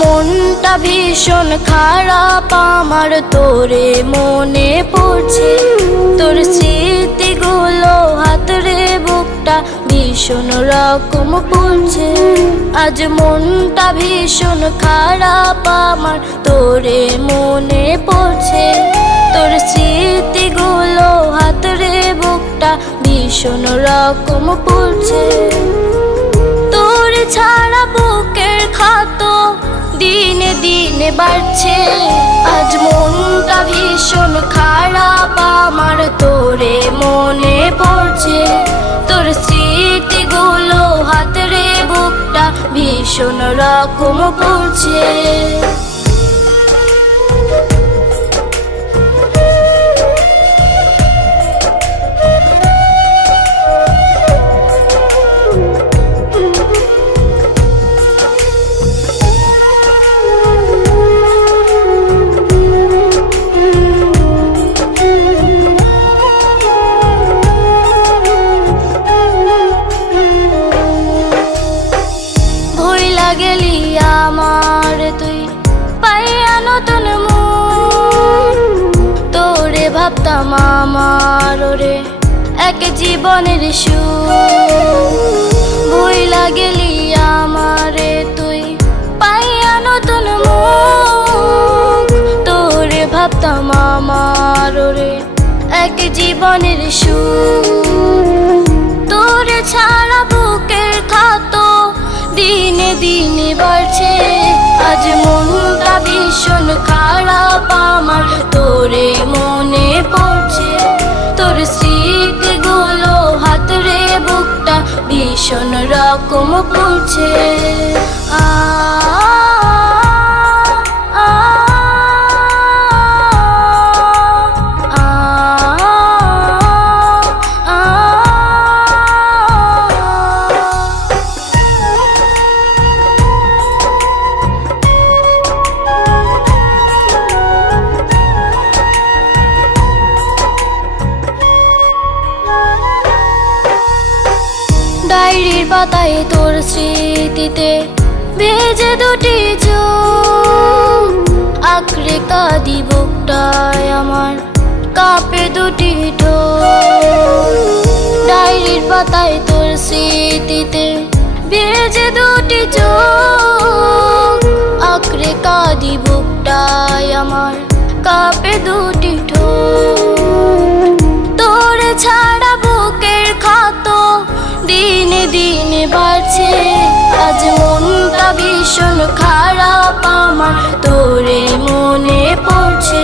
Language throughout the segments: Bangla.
মনটা ভীষণ খারাপ আমার, তোরে মনে পড়ছে। তোর স্মৃতিগুলো হাতরে বুকটা ভীষণ রকম পড়ছে। আজ মনটা ভীষণ খারাপ আমার, তোরে মনে পড়ছে। তোর স্মৃতিগুলো হাতরে বুকটা ভীষণ রকম পড়ছে। তোর ছাড়া বুকের ক্ষত দিনে দিনে বাড়ছে। আজ মনটা ভীষণ খারাপ আমার, তোরে মনে পড়ছে। তোর স্মৃতিগুলো হাতরে বুকটা ভীষণ রকম পড়ছে। গেলি আমার তুই পাইয়া নতুন মন, তোরে ভাবতাম আমার রে এক জীবনের সুখ। ভুইলা গেলি আমারে তুই পাইয়া নতুন মন, তোরে ভাবতাম আমার রে এক জীবনের সুখ। তোরে ছাড়া বুকের ক্ষত দিনে দিনে বাড়ছে। আজ মনটা ভীষণ খারাপ আমার, তোরে মনে পড়ছে। তোর স্মৃতিগুলো হাতরে বুকটা ভীষণ রকম পড়ছে। ডায়েরির পাতায় তোর স্মৃতিতে ভেজে দুটি চোখ, আঁকড়ে কাঁদি বুকটায় আমার কাঁপে দুটি ঠোঁট। ডায়েরির পাতায় তোর স্মৃতিতে ভেজে দুটি চোখ, আঁকড়ে কাঁদি বুকটায় আমার কাঁপে দুটি ঠোঁট। তোর ছাড়া বুকের ক্ষত দিনে দিনে বাড়ছে। আজ মনটা ভীষণ খারাপ আমার, তোরে মনে পড়ছে।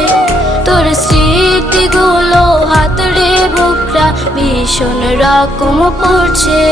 তোর স্মৃতিগুলো হাতরে বুকটা ভীষণ রকম পড়ছে।